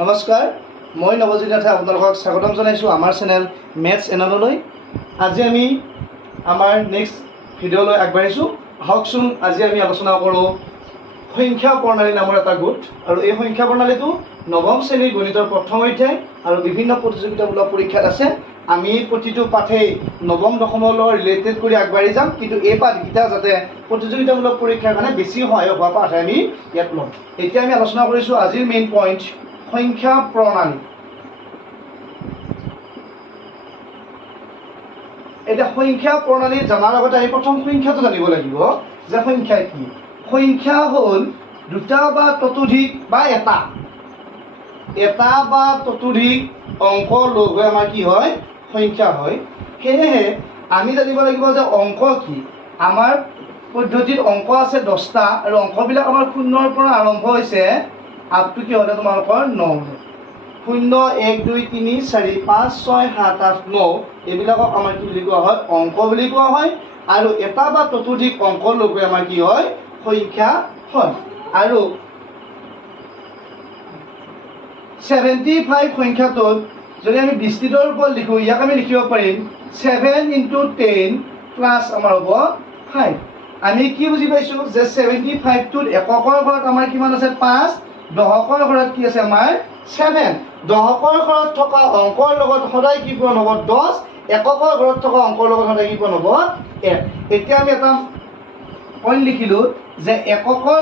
নমস্কাৰ, মই নৱজিৎ নাথে আপোনালোকক স্বাগতম জনাইছোঁ আমাৰ চেনেল মেথছ এনলৈ। আজি আমি আমাৰ নেক্সট ভিডিঅ'লৈ আগবাঢ়িছোঁ। আহকচোন আজি আমি আলোচনা কৰোঁ সংখ্যা প্ৰণালী নামৰ এটা গোট। আৰু এই সংখ্যা প্ৰণালীটো নৱম শ্ৰেণীৰ গণিতৰ প্ৰথম অধ্যায় আৰু বিভিন্ন প্ৰতিযোগিতামূলক পৰীক্ষাত আছে। আমি প্ৰতিটো পাঠেই নৱম দশমৰ লগত ৰিলেটেড কৰি আগবাঢ়ি যাম, কিন্তু এই পাঠকেইটা যাতে প্ৰতিযোগিতামূলক পৰীক্ষাৰ কাৰণে বেছি সহায়ক হোৱা পাঠে আমি ইয়াত ল'ম। এতিয়া আমি আলোচনা কৰিছোঁ আজিৰ মেইন পইণ্ট, সংখ্যা প্ৰণালী। এতিয়া সংখ্যা প্ৰণালী জনাৰ আগতে আমি প্ৰথম সংখ্যাটো জানিব লাগিব যে সংখ্যা কি। সংখ্যা হ'ল দুটা বা ততোধিক বা এটা বা ততোধিক অংক লগ হৈ আমাৰ কি হয়, সংখ্যা হয়। সেয়েহে আমি জানিব লাগিব যে অংক কি। আমাৰ পদ্ধতিত অংক আছে 10টা আৰু অংকবিলাক আমাৰ শূন্যৰ পৰা আৰম্ভ হৈছে আপ টু কি হ'লে তোমালোকৰ 9। 0, 1, 2, 3, 4, 5, 6, 7, 8, 9 এইবিলাকক আমাৰ কি বুলি কোৱা হয়, অংক বুলি কোৱা হয়। আৰু এটা বা ততোধিক অংক লগ হৈ আমাৰ কি হয়, সংখ্যা হয়। আৰু 75 সংখ্যাটোত যদি আমি বিস্তৃতৰ ওপৰত লিখোঁ, ইয়াক আমি লিখিব পাৰিম 7 × 10 প্লাছ আমাৰ হ'ব 5। আমি কি বুজি পাইছোঁ যে 75টোত এককৰ ঘৰত আমাৰ কিমান আছে 5, দশকৰ ঘৰত কি আছে আমাৰ 7। দশকৰ ঘৰত থকা অংকৰ লগত সদায় কি পূৰণ হ'ব 10, এককৰ ঘৰত থকা অংকৰ লগত সদায় কি পূৰণ হ'ব 1। এতিয়া আমি এটা পইণ্ট লিখিলোঁ যে এককৰ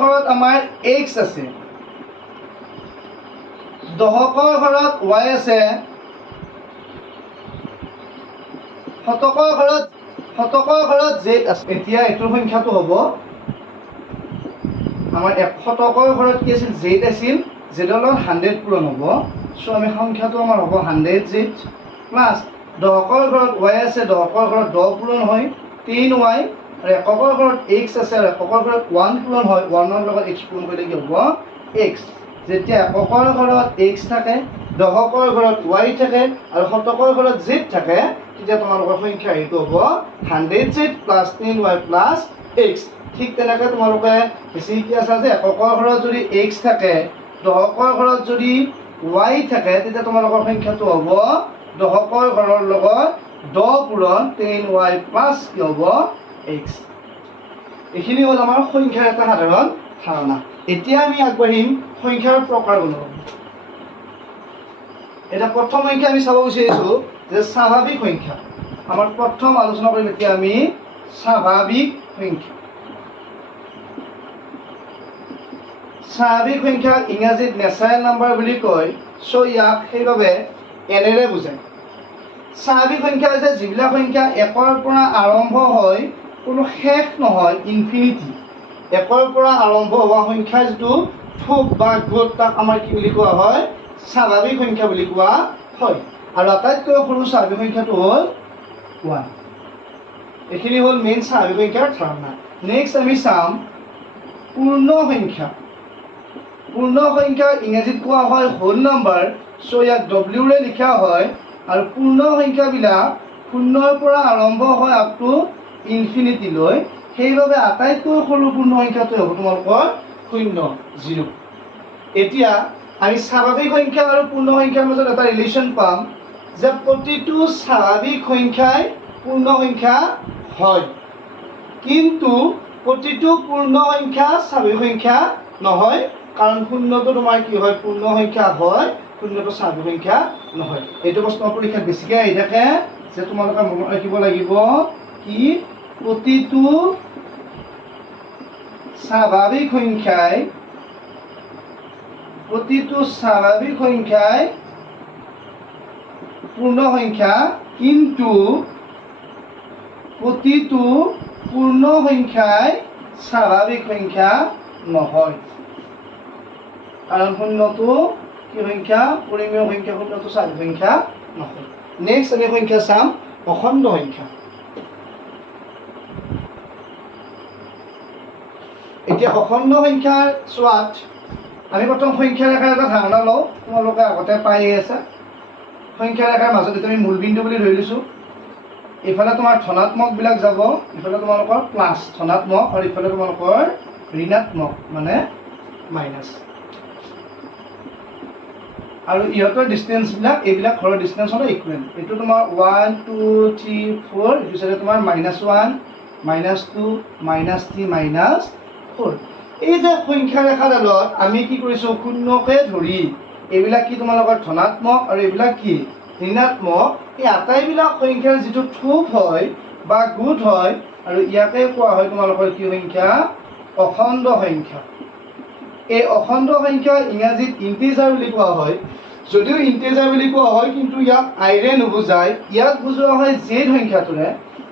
ঘৰত আমাৰ x আছে, দশকৰ ঘৰত y আছে, শতকৰ ঘৰত z আছে। এতিয়া এইটোৰ সংখ্যাটো হ'ব আমাৰ শতকৰ ঘৰত কি আছিল, z আছিল, zৰ লগত 100 পূৰণ হ'ব। চ' আমি সংখ্যাটো আমাৰ হ'ব 100z প্লাছ দশকৰ ঘৰত y আছে, দশকৰ ঘৰত 10 পূৰণ হয় 3y, আৰু এককৰ ঘৰত x আছে আৰু এককৰ ঘৰত 1 পূৰণ হয়, 1ৰ লগত x পূৰণ কৰিলে কি হ'ব x। যেতিয়া এককৰ ঘৰত x থাকে, দশকৰ ঘৰত y থাকে আৰু শতকৰ ঘৰত z থাকে, তেতিয়া তোমালোকৰ সংখ্যা এইটো হ'ব 100z plus 10y plus x। ঠিক তেনেকৈ তোমালোকে বেছি শিকি আছা যে এককৰ ঘৰত যদি x থাকে, দশকৰ ঘৰত যদি y থাকে, তেতিয়া তোমালোকৰ সংখ্যাটো হ'ব দশকৰ ঘৰৰ লগত 10 পূৰণ 10y প্লাছ কি হ'ব x। এইখিনি হ'ল আমাৰ সংখ্যাৰ এটা সাধাৰণ ধাৰণা। এতিয়া আমি আগবাঢ়িম সংখ্যাৰ প্ৰকাৰসমূহ। এতিয়া প্ৰথম সংখ্যা আমি চাব বিচাৰিছোঁ যে স্বাভাৱিক সংখ্যা। আমাৰ প্ৰথম আলোচনা কৰিম এতিয়া আমি স্বাভাৱিক সংখ্যা। স্বাভাৱিক সংখ্যাক ইংৰাজীত নেচাৰেল নাম্বাৰ বুলি কয়। চ' ইয়াক সেইবাবে এনেৰে বুজায়। স্বাভাৱিক সংখ্যা হৈছে যিবিলাক সংখ্যা 1ৰ পৰা আৰম্ভ হয় কোনো শেষ নহয়, ইনফিনিটি। 1ৰ পৰা আৰম্ভ হোৱা সংখ্যা যিটো থোক বা গোট, তাক আমাৰ কি বুলি কোৱা হয়, স্বাভাৱিক সংখ্যা বুলি কোৱা হয়। আৰু আটাইতকৈ সৰু স্বাভাৱিক সংখ্যাটো হ'ল 1। এইখিনি হ'ল মেইন স্বাভাৱিক সংখ্যাৰ ধাৰণা। নেক্সট আমি চাম পূৰ্ণ সংখ্যা। পূৰ্ণ সংখ্যাক ইংৰাজীত কোৱা হয় হোল নাম্বাৰ। চ' ইয়াক W-ৰে লিখা হয়। আৰু পূৰ্ণ সংখ্যাবিলাক 0ৰ পৰা আৰম্ভ হয় আপ টু ইনফিনিটিলৈ। সেইবাবে আটাইতকৈ সৰু পূৰ্ণ সংখ্যাটো হ'ব তোমালোকৰ 0, 0। এতিয়া আমি স্বাভাৱিক সংখ্যা আৰু পূৰ্ণ সংখ্যাৰ মাজত এটা ৰিলেশ্যন পাম যে প্ৰতিটো স্বাভাৱিক সংখ্যাই পূৰ্ণ সংখ্যা হয়, কিন্তু প্ৰতিটো পূৰ্ণ সংখ্যা স্বাভাৱিক সংখ্যা নহয়। কাৰণ 0টো তোমাৰ কি হয়, পূৰ্ণ সংখ্যা হয়, 0টো স্বাভাৱিক সংখ্যা নহয়। এইটো প্ৰশ্ন পৰীক্ষাত বেছিকৈ আহি থাকে যে তোমালোকে মনত ৰাখিব লাগিব কি প্ৰতিটো স্বাভাৱিক সংখ্যাই পূৰ্ণ সংখ্যা, কিন্তু প্ৰতিটো পূৰ্ণ সংখ্যাই স্বাভাৱিক সংখ্যা নহয়। কাৰণ 0টো কি সংখ্যা, পৰিমেয় সংখ্যা, 0টো স্বাভাৱিক সংখ্যা নহয়। নেক্সট আমি সংখ্যা চাম অখণ্ড সংখ্যা। এতিয়া অখণ্ড সংখ্যাৰ চোৱাত আমি প্ৰথম সংখ্যা ৰেখাৰ এটা ধাৰণা লওঁ। তোমালোকে আগতে পাই আছে সংখ্যা ৰেখাৰ মাজত আমি মূলবিন্দু বুলি ধৰি লৈছোঁ। এইফালে তোমাৰ ধনাত্মকবিলাক যাব, ইফালে তোমালোকৰ প্লাছ ধনাত্মক, আৰু ইফালে তোমালোকৰ ঋণাত্মক মানে মাইনাছ আৰু ইহঁতৰ ডিষ্টেঞ্চবিলাক এইবিলাক ঘৰৰ ডিষ্টেঞ্চ হ'লে ইকুৱেণ্ট এইটো তোমাৰ 1 2 3 4 এইটো চাইডে তোমাৰ -1 -2 -3 -4 এই যে সংখ্যা ৰেখাডালত আমি কি কৰিছোঁ শূন্যকে ধৰি এইবিলাক কি তোমালোকৰ ধনাত্মক আৰু এইবিলাক কি ঋণাত্মক এই আটাইবিলাক সংখ্যাৰ যিটো থোপ হয় বা গোট হয় আৰু ইয়াকে কোৱা হয় তোমালোকৰ কি সংখ্যা অখণ্ড সংখ্যা এই অখণ্ড সংখ্যা ইংৰাজীত ইন্টিজাৰ বুলি কোৱা হয় যদিও ইন্টিজাৰ বুলি কোৱা হয় কিন্তু ইয়াক আইৰে নুবুজায় ইয়াক বুজোৱা হয় জেড সংখ্যাটোৰে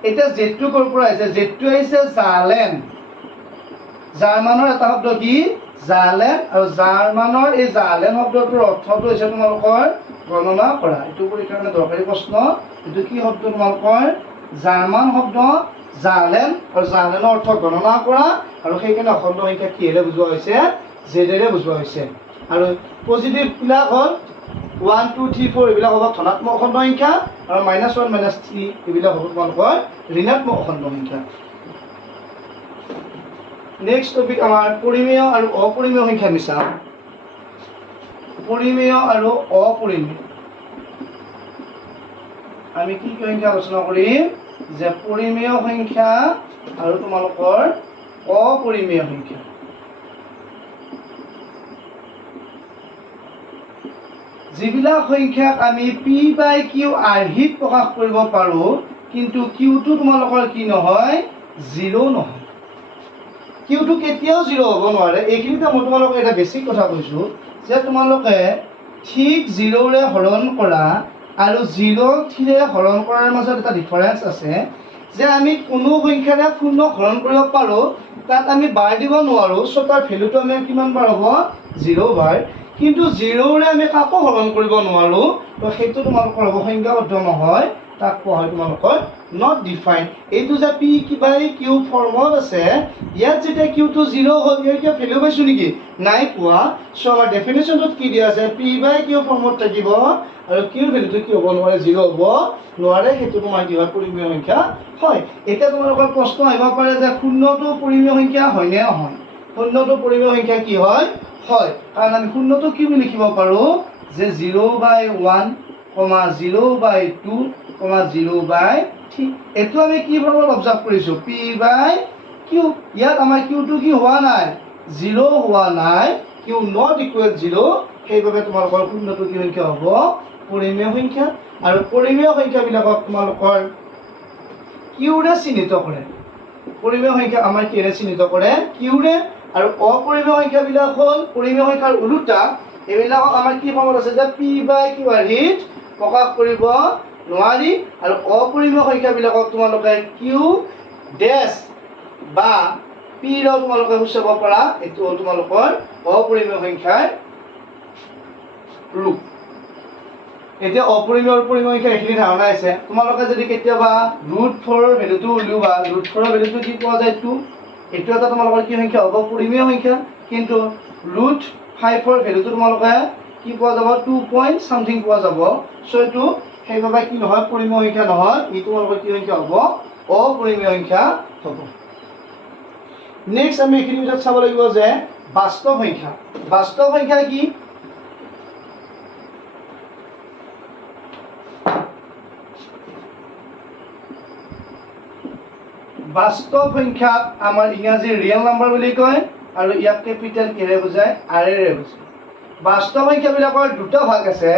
এতিয়া জেডটো ক'ৰ পৰা আহিছে জেডটো আহিছে জাৰ্লেন জাৰ্মানৰ এটা শব্দ কি জাৰ্লেন আৰু জাৰ্মানৰ এই জাৰ্লেন শব্দটোৰ অৰ্থটো হৈছে তোমালোকৰ গণনা কৰা এইটো পৰীক্ষাৰ কাৰণে দৰকাৰী প্ৰশ্ন এইটো কি শব্দ তোমালোকৰ জাৰ্মান শব্দ জাৰ্লেন আৰু জাৰ্লেনৰ অৰ্থ গণনা কৰা আৰু সেইকাৰণে অখণ্ড সংখ্যা কিহেৰে বুজোৱা হৈছে জেডেৰে বুজোৱা হৈছে আৰু পজিটিভবিলাক হ'ল 1 2 3 4 এইবিলাক হ'ব ধনাত্মক অখণ্ড সংখ্যা আৰু -1 -3 এইবিলাক হ'ব তোমালোকৰ ঋণাত্মক অখণ্ড সংখ্যা নেক্সট টপিক আমাৰ পৰিমেয় আৰু অপৰিমেয় সংখ্যা মিছা পৰিমেয় আৰু অপৰিমেয় আমি কি সংখ্যা আলোচনা কৰিম যে পৰিমেয় সংখ্যা আৰু তোমালোকৰ অপৰিমেয় সংখ্যা যিবিলাক সংখ্যাক আমি p/q আৰ্হিত প্ৰকাশ কৰিব পাৰোঁ কিন্তু কিউটো তোমালোকৰ কি নহয় 0 নহয় কিউটো কেতিয়াও 0 হ'ব নোৱাৰে এইখিনিতে মই তোমালোকক এটা বেছিক কথা কৈছোঁ যে তোমালোকে ঠিক 0ৰে হৰণ কৰা আৰু 0-3ৰে হৰণ কৰাৰ মাজত এটা ডিফাৰেঞ্চ আছে যে আমি কোনো সংখ্যাৰে শূন্যক হৰণ কৰিব পাৰোঁ তাত আমি বাৰ দিব নোৱাৰোঁ চ' তাৰ ভেলুটো আমি কিমান বাৰ হ'ব 0 বাৰ কিন্তু 0ৰে আমি কাকো হৰণ কৰিব নোৱাৰোঁ তো সেইটো তোমালোকৰ হ'ব সংখ্যাবদ্ধ নহয় তাক কোৱা হয় তোমালোকৰ নট ডিফাইন এইটো যে p/q ফৰ্মত আছে ইয়াত যেতিয়া কিউটো 0 হ'ল ইয়াৰ ভেলু পাইছোঁ নেকি নাই পোৱা চ' আমাৰ ডেফিনেশ্যনটোত কি দিয়া আছে p/q ফৰ্মত থাকিব আৰু কিউৰ ভেলুটো কি হ'ব নোৱাৰে 0 হ'ব নোৱাৰে সেইটো তোমাৰ কি হয় পৰিমেয় সংখ্যা হয় এতিয়া তোমালোকৰ প্ৰশ্ন আহিব পাৰে যে শূন্যটো পৰিমেয় সংখ্যা হয়নে নহয় শূন্যটো পৰিমেয় সংখ্যা কি হয় হয় কাৰণ আমি শূন্যটো কি বুলি লিখিব পাৰোঁ যে 0/1 0/2 0/3 এইটো আমি কি ফৰ্মত অবজাৰ্ভ কৰিছোঁ p/q ইয়াত আমাৰ কিউটো কি হোৱা নাই 0 হোৱা নাই কিউ নট ইকুৱেল 0 সেইবাবে তোমালোকৰ শূন্যটো কি সংখ্যা হ'ব পৰিমেয় সংখ্যা আৰু পৰিমেয় সংখ্যাবিলাকক তোমালোকৰ কিউৰে চিহ্নিত কৰে পৰিমেয় সংখ্যা আমাৰ কিৰে চিহ্নিত কৰে কিউৰে আৰু অপৰিমেয় সংখ্যাবিলাক হ'ল পৰিমেয় সংখ্যাৰ ওলোটা এইবিলাকক আমাৰ কি ফৰ্মত আছে যে p/q আৰ্হিত প্ৰকাশ কৰিব নোৱাৰি আৰু অপৰিমেয় সংখ্যাবিলাকক তোমালোকে কিউ ডেছ বা p-ৰ তোমালোকে সূচাব পৰা এইটো হ'ল তোমালোকৰ অপৰিমেয় সংখ্যাৰ ৰূপ এতিয়া অপৰিমেয় আৰু পৰিমেয় সংখ্যা এইখিনি ধাৰণা আছে তোমালোকে যদি কেতিয়াবা √4ৰ ভেলুটো উলিওৱা √4ৰ ভেলুটো কি পোৱা যায় 2 এইটো এটা তোমালোকৰ কি সংখ্যা হ'ব পৰিমেয় সংখ্যা কিন্তু √5ৰ ভেলুটো তোমালোকে কি পোৱা যাব 2 পইণ্ট সামথিং পোৱা যাব চ' এইটো সেইবাবে কি নহয় পৰিমেয় সংখ্যা নহয় ই তোমালোকৰ কি সংখ্যা হ'ব অপৰিমেয় সংখ্যা হ'ব নেক্সট আমি এইখিনি ভিতৰত চাব লাগিব যে বাস্তৱ সংখ্যা কি বাস্তৱ সংখ্যাক আমাৰ ইংৰাজী ৰিয়েল নাম্বাৰ বুলি কয় আৰু ইয়াক কেপিটেল কেৰে বুজায় আৰেৰে বুজায় বাস্তৱ সংখ্যাবিলাকৰ দুটা ভাগ আছে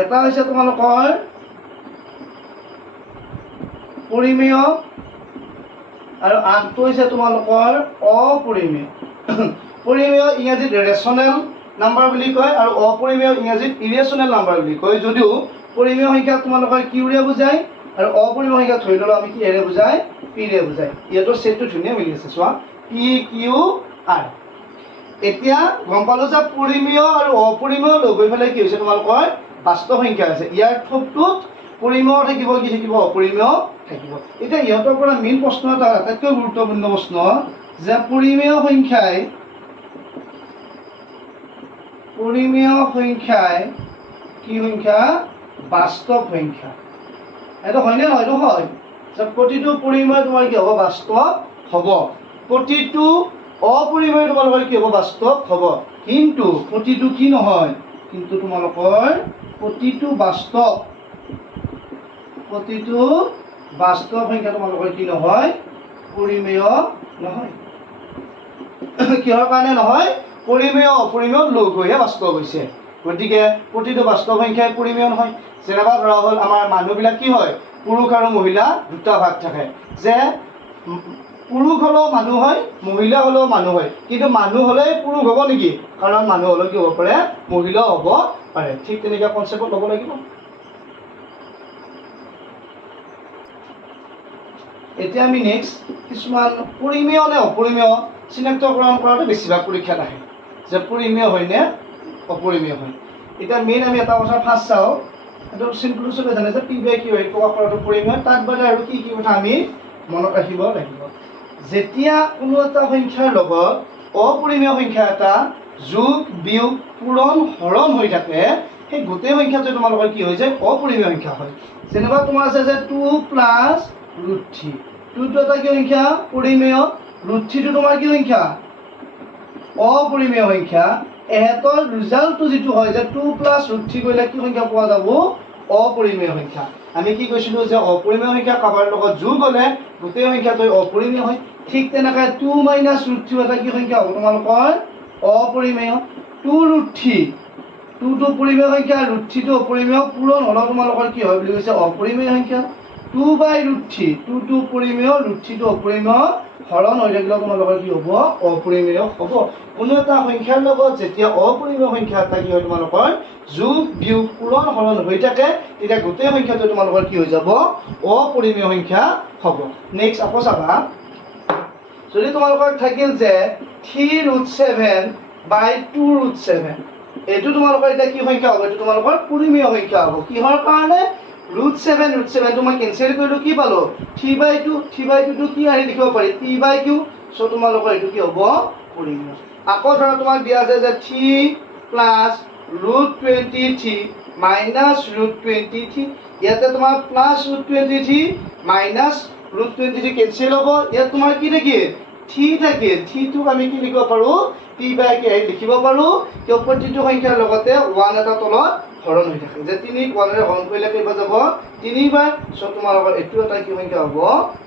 এটা হৈছে তোমালোকৰ পৰিমেয় আৰু আনটো হৈছে তোমালোকৰ অপৰিমেয় পৰিমেয় ইংৰাজীত ৰেচনেল নাম্বাৰ বুলি কয় আৰু অপৰিমেয় ইংৰাজীত ইৰেচনেল নাম্বাৰ বুলি কয় যদিও পৰিমেয় সংখ্যাক তোমালোকৰ কিউৰে বুজায় আৰু অপৰিমেয় সংখ্যাক ধৰি ল'লে আমি কিহেৰে বুজায় পিৰে বুজায় ইয়াতো ছেটটো ধুনীয়া মিলি আছে চোৱা PQR এতিয়া গম পালো যে পৰিমেয় আৰু অপৰিমেয় লগ হৈ পেলাই কি হৈছে তোমালোকৰ বাস্তৱ সংখ্যা আছে ইয়াৰ থোপটোত পৰিমেয় থাকিব কি থাকিব অপৰিমেয় থাকিব এতিয়া ইহঁতৰ পৰা মেইন প্ৰশ্ন এটা আটাইতকৈ গুৰুত্বপূৰ্ণ প্ৰশ্ন যে পৰিমেয় সংখ্যাই কি সংখ্যা বাস্তৱ সংখ্যা এইটো হয়নে নহয় হয় যে প্ৰতিটো পৰিমেয় তোমাৰ কি হ'ব বাস্তৱ হ'ব প্ৰতিটো অপৰিমেয় তোমালোকৰ কি হ'ব বাস্তৱ হ'ব কিন্তু প্ৰতিটো কি নহয় কিন্তু তোমালোকৰ প্ৰতিটো বাস্তৱ সংখ্যা তোমালোকৰ কি নহয় পৰিমেয় নহয় কিহৰ কাৰণে নহয় পৰিমেয় অপৰিমেয় লগ হৈহে বাস্তৱ হৈছে গতিকে প্ৰতিটো বাস্তৱ সংখ্যাই পৰিমেয় নহয় যেনেবা ধৰা হ'ল আমাৰ মানুহবিলাক কি হয় পুৰুষ আৰু মহিলা দুটা ভাগ থাকে যে পুৰুষ হ'লেও মানুহ হয় মহিলা হ'লেও মানুহ হয় কিন্তু মানুহ হ'লে পুৰুষ হ'ব নেকি কাৰণ মানুহ হ'লেও কি হ'ব পাৰে মহিলাও হ'ব পাৰে ঠিক তেনেকুৱা কনচেপ্ট ল'ব লাগিব এতিয়া আমি নেক্সট কিছুমান পৰিমেয় নে অপৰিমেয় চিনাক্তকৰণ কৰাটো বেছিভাগ পৰীক্ষাত আহে যে পৰিমেয় হয় নে অপৰিমেয় হয় এতিয়া মেইন আমি এটা কথা ফাৰ্ষ্ট চাওঁ এইটো চিম্পল চবে জানে যে পি বাই কিউ প্ৰকাশ কৰাটো পৰিমেয় তাত বাদে আৰু কি কি কথা আমি মনত ৰাখিব লাগিব যেতিয়া কোনো এটা সংখ্যাৰ লগত অপৰিমেয় সংখ্যা এটা যোগ বিয়োগ পূৰণ হৰণ হৈ থাকে সেই গোটেই সংখ্যাটো তোমালোকৰ কি হৈ যায় অপৰিমেয় সংখ্যা হয় যেনেবা তোমাৰ আছে যে 2 প্লাছ √3 2টো এটা কি সংখ্যা পৰিমেয় √3টো তোমাৰ কি সংখ্যা অপৰিমেয় সংখ্যা এহেতৰ ৰিজাল্টটো যেটো হয় যে 2 প্লাছ √3 কৰিলে কি সংখ্যা পোৱা যাব অপৰিমেয় সংখ্যা আমি কি কৈছিলো যে অপৰিমেয় সংখ্যা কাবাৰ লগত যোগ হ'লে গোটেই সংখ্যাটো অপৰিমেয় হয় ঠিক তেনেকৈ 2 মাইনাছ √3 এটা কি সংখ্যা হ'ব তোমালোকৰ অপৰিমেয় 2√3 2টো পৰিমেয় সংখ্যা √3টো অপৰিমেয় পূৰণ হ'লেও তোমালোকৰ কি হয় বুলি কৈছে অপৰিমেয় সংখ্যা 2/√3 2টো পৰিমেয় √3টো অপৰিমেয় হৰণ হৈ থাকিলেও তোমালোকৰ কি হ'ব অপৰিমেয় হ'ব কোনো এটা সংখ্যাৰ লগত যেতিয়া অপৰিমেয় সংখ্যা এটা কি হয় তোমালোকৰ যোগ বিয়োগ পূৰণ হৰণ হৈ থাকে তেতিয়া গোটেই সংখ্যাটো তোমালোকৰ কি হৈ যাব অপৰিমেয় সংখ্যা হ'ব নেক্সট আকৌ চাবা যদি তোমালোকৰ থাকিল যে 3√7/2√7 এইটো তোমালোকৰ এটা কি সংখ্যা হ'ব এইটো তোমালোকৰ পৰিমেয় সংখ্যা হ'ব কিহৰ কাৰণে √7 টো মই কেনসেল কৰিলো কি পালো 3/2 টো কি আহি লিখিব পাৰি p/q সো তোমালোকৰ এইটো কি হ'ব পৰিমেয় আকৌ ধৰা তোমাক দিয়া আছে যে 3 প্লাছ √23 মাইনাছ √23 ইয়াতে তোমাৰ প্লাছ √23 মাইনাছ √23 কেনসেল হ'ব ইয়াত তোমাৰ কি থাকে 3 থাকে 3 টোক আমি কি লিখিব পাৰো p/q আহি লিখিব পাৰো কিয় প্ৰতিটো সংখ্যাৰ লগতে 1 এটা তলত হৰণ হৈ থাকে যে 3 ক 1 ৰে হৰণ কৰিলে কেইবা যাব 3 বাৰ সো তোমালোকৰ এটো এটা কি সংখ্যা হ'ব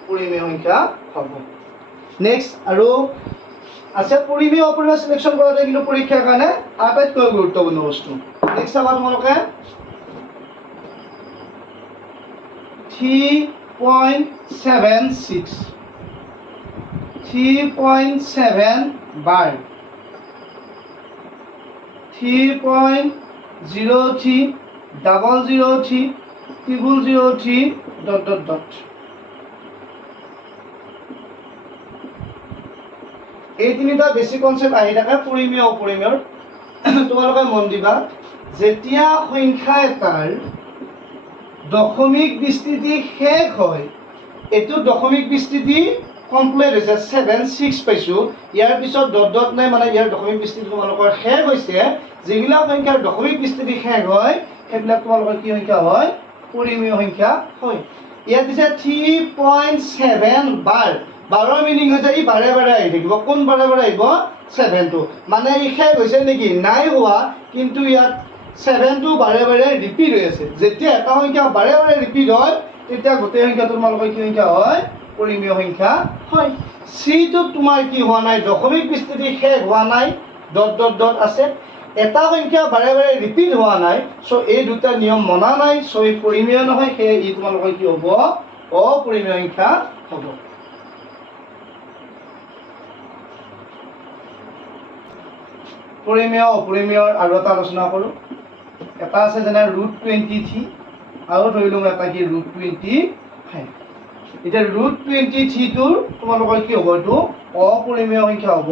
পৰিমেয় সংখ্যা হ'ব নেক্সট আৰু আছে পৰিমেয় অপৰিমেয় সিলেকশন কৰাটো কিন্তু পৰীক্ষাৰ কাৰণে আটাইতকৈ গুৰুত্বপূৰ্ণ বস্তু নেক্সট চাবা তোমালোকে 3.76 3.7 বাৰ 3.03 003 003 ... এই তিনিটা বেসিক কনসেপ্ট আহি থাকে পৰিমেয় অপৰিমেয় তোমালোকে মন দিবা যেতিয়া সংখ্যা এটাৰ দশমিক বিস্তৃতি শেষ হয় এটো দশমিক বিস্তৃতি কমপ্লিট হৈছে 7 6 পাইছো ইয়াৰ পিছত ডট নাই মানে ইয়াৰ দশমিক বিস্তৃতি তোমালোকৰ শেষ হৈছে যেগিলা সংখ্যাৰ দশমিক বিস্তৃতি শেষ হয় সেইবিলাক তোমালোকৰ কি সংখ্যা হয় পৰিমেয় সংখ্যা হয় ইয়াত দিছে 3.7 বাৰ বাৰৰ মিনিং হৈছে ই বাৰে বাৰে আহি থাকিব কোন বাৰে বাৰে আহিব 7 টো মানে ই শেষ হৈছে নেকি নাই হোৱা কিন্তু ইয়াত 7 টো বাৰে বাৰে ৰিপিট হৈ আছে যেতিয়া এটা সংখ্যা বাৰে বাৰে ৰিপিট হয় তেতিয়া গোটেই সংখ্যাটো তোমালোকৰ কি সংখ্যা হয় পৰিমেয় সংখ্যা হয় সি টো তোমাৰ কি হোৱা নাই দশমিক বিস্তৃতি শেষ হোৱা নাই ডট আছে এটা সংখ্যা বাৰে বাৰে ৰিপিট হোৱা নাই সো এই দুটা নিয়ম মনা নাই সো এই পৰিমেয় নহয় হে ই তোমালোকৰ কি হ'ব অপৰিমেয় সংখ্যা হ'ব পৰিমেয় অপৰিমেয়ৰ আৰু এটা আলোচনা কৰো এটা আছে যেনে √23 আৰু ধৰিলো এটা কি √25 এতিয়া √23 টোৰ তোমালোকৰ কি হ'ব এটো অপৰিমেয় সংখ্যা হ'ব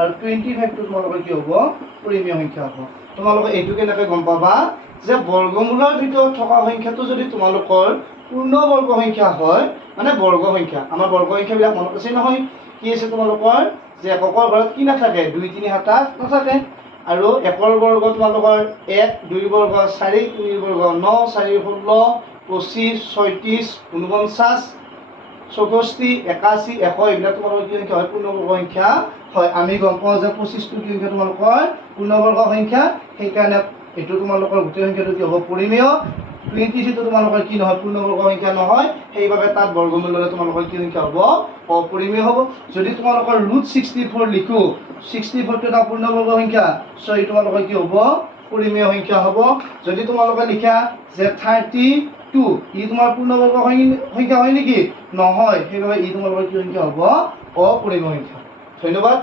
আৰু 25 টো তোমালোকৰ কি হ'ব পৰিমেয় সংখ্যা হ'ব তোমালোকে এইটো কেনেকৈ গম পাবা যে বৰ্গমূলৰ ভিতৰত থকা সংখ্যাটো যদি তোমালোকৰ পূৰ্ণ বৰ্গ সংখ্যা হয় মানে বৰ্গ সংখ্যা আমাৰ বৰ্গ সংখ্যাবিলাক মনত আছে নহয় কি আছে তোমালোকৰ যে এককৰ ঘৰত কি নাথাকে 2 3 7 8 নাথাকে আৰু একৰ বৰ্গ তোমালোকৰ 1 2 বৰ্গ 4 3 বৰ্গ 9 4 16 25 36 49 64 81 100 এইবিলাক তোমালোকৰ কি সংখ্যা হয় পূৰ্ণবৰ্গ সংখ্যা হয় আমি গম পাওঁ যে 25 টো কি সংখ্যা তোমালোকৰ পূৰ্ণবৰ্গ সংখ্যা সেইকাৰণে এইটো তোমালোকৰ গোটেই সংখ্যাটো কি হ'ব পৰিমেয় 23 টো তোমালোকৰ কি নহয় পূৰ্ণবৰ্গ সংখ্যা নহয় সেইবাবে তাত বৰ্গমূল ল'লে তোমালোকৰ কি সংখ্যা হ'ব অপৰিমেয় হ'ব যদি তোমালোকৰ √64 লিখো 64 টো এটা পূৰ্ণবৰ্গ সংখ্যা সো এই তোমালোকৰ কি হ'ব পৰিমেয় সংখ্যা হ'ব যদি তোমালোকে লিখা যে 32 ই তোমাৰ পূৰ্ণবৰ্গ সংখ্যা হয় নেকি নহয় সেইবাবে ই তোমালোকৰ কি সংখ্যা হ'ব অপৰিমেয় সংখ্যা ধন্যবাদ